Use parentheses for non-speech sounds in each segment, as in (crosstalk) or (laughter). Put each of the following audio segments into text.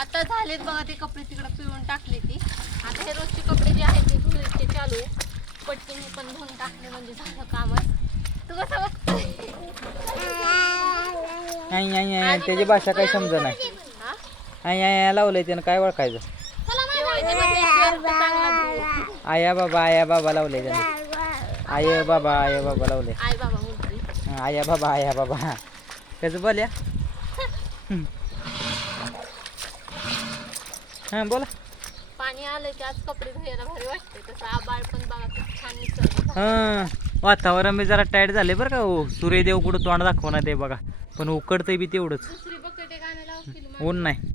आता झालेत बघा ते कपडे तिकडे पिळून टाकले ती. आता हे रोजचे कपडे जे आहेत ते धुवायचे चालू. पटकीने पण धुवून टाकले म्हणजे झालं कामच तू कसं बघतोय? आई, आई, आई, त्याची भाषा काही समजा नाही? आई आई आई लावलंय त्यानं काय ओळखायचं. आया बाबा आया बाबा लावलंय त्यानं. आय बाबा आय बाबा लावलंय. आई बाबा आया बाबा आया बाबा. त्याचं बोल्या (laughs) हां बोला. पाणी आलं की आज कपडे धुवायला भारी वाटते तसं आबाळ पण बघा खूप छान निसर्ग हां वातावरण बी जरा टाईट झाले बरं का हो. सूर्यदेव कुठं तोंड दाखवणार ते बघा. पण उकडतंय बी तेवढंच. दुसरी बकेट एक आणायला लावतील मग. ऊन नाही.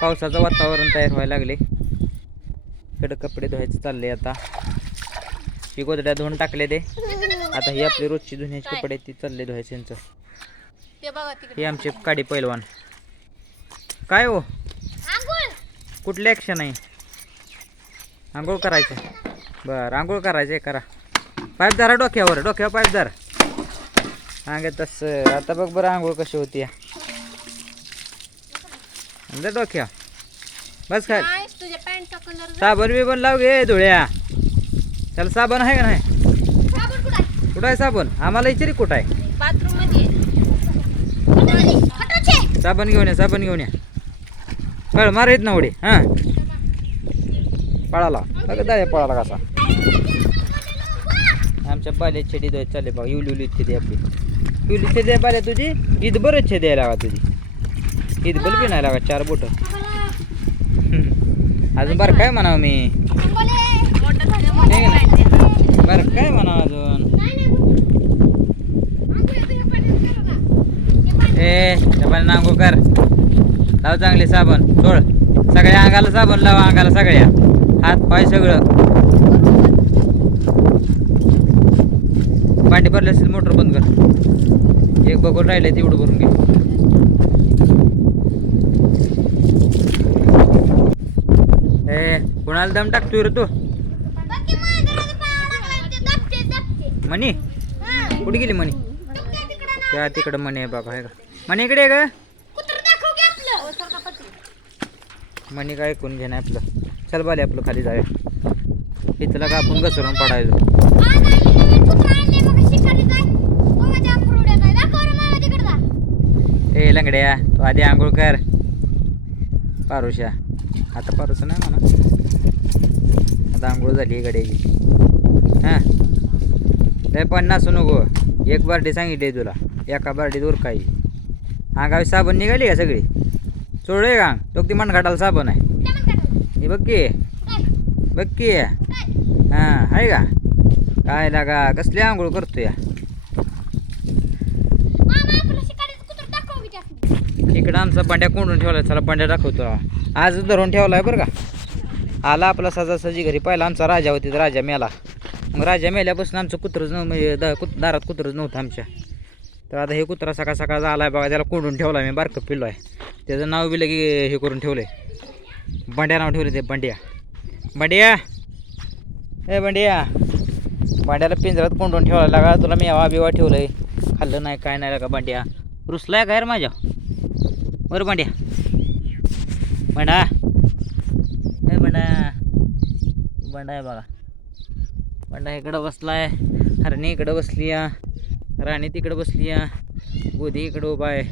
पावसाचं वातावरण तयार व्हायला लागले इकडं कपडे धुवायचे चालले आता. ही गोदड्या धुवून टाकले ते. आता ही आपली रोजची धुण्याची कपडे ती चालले धुवायचे यांचं. ते बघा हे आमचे काडी पैलवान. काय हो? कुठले ॲक्शन आहे? आंघोळ करायचं. बरं आंघोळ करायचं करा. पाईप धरा डोक्यावर डोक्यावर पाईप धरा. अंग तसं. आता बघ बरं आंघोळ कशी होती. या डोक्या बस काय साबण बिबण लाव घे धुळ्या. त्याला साबण आहे का नाही? कुठं आहे? साबण? आम्हाला इचारी कुठं आहे? बाथरूममध्ये साबण घेऊन या साबण घेऊन या. पळ मार येत ना उडी हां. पळाला. बघा दादा पळाला कसा. आमच्या बाल्या छेडी दोय चालले बघा इवली इवली छेदी आपली. इवली छेदी आहे बाल्या तुझी. ईद बरंच छेदी आहे लागा तुझी. ईद बल बी नाही लागा चार बोट. अजून बरं काय म्हणावं मी? बरं काय म्हणावं अजून? ए त्या नांगो कर. लाव चांगले साबण सोड. सगळ्या अंगाला साबण लाव अंगाला सगळ्या. हात पाय सगळं. पाणी भरले असेल मोटर बंद कर. एक बघून राहिले तेवढं भरून घे. ए कुणाला दम टाकतोय रे तू? मनी? कुठे गेली मनी? त्या तिकडं मणी आहे बाबा आहे का? मणी इकडे आहे का? मणी काय ऐकून घे आपलं. चल बाले आपलं खाली जाऊया. इथलं का आपण घसरून पडायचो. ए लंगड्या तू आधी आंघोळ कर. पारुशा आता पारुषा नाही म्हणा. आता आंघोळ झाली गड्याची. हां. लय पण नासू नको. एक बार्डी सांगितली तुला. एका बार्डीत उरकाई अंगावी साबण निघाली का सगळी? चोळले का? तो ती मनघाटाला साबण आहे. हे बघ की. बघ की. हां आहे का? काय लागा कसली आंघोळ करतो या इकडं आमचा बंड्या कोंडून ठेवलाय. चला बंड्या दाखवतो. आज धरून ठेवलाय बरं का? आला आपला सजासजी घरी. पहिला आमचा राजा होती राजा मेला. मग राजा मेल्यापासून आमचं कुत्रंच नव्ह म्हणजे कुत दारात कुत्रंच नव्हतं आमच्या. तर आता हे कुत्रा सकाळ सकाळ आलाय बघा त्याला कोंडून ठेवला मी बारकं पिल्लो आहे त्याचं नाव बी लगे हे करून ठेवलंय. बंड्या नाव ठेवलं ते बंड्या. बंड्या! ए बंड्या! बंड्याला पिंजरात कोंडून ठेवला लागा तुला मी आवा बिवा ठेवलंय. खाल्लं नाही काय नाही लागा बंड्या. रुसलाय काय रे माझ्या? बरं बंड्या. बंडा! ए बंडा! बंडा आहे बघा. बंडा इकडं बसलाय. हरणी इकडं बसली या राणी तिकडं बसली या गोधी इकडं उभा आहे.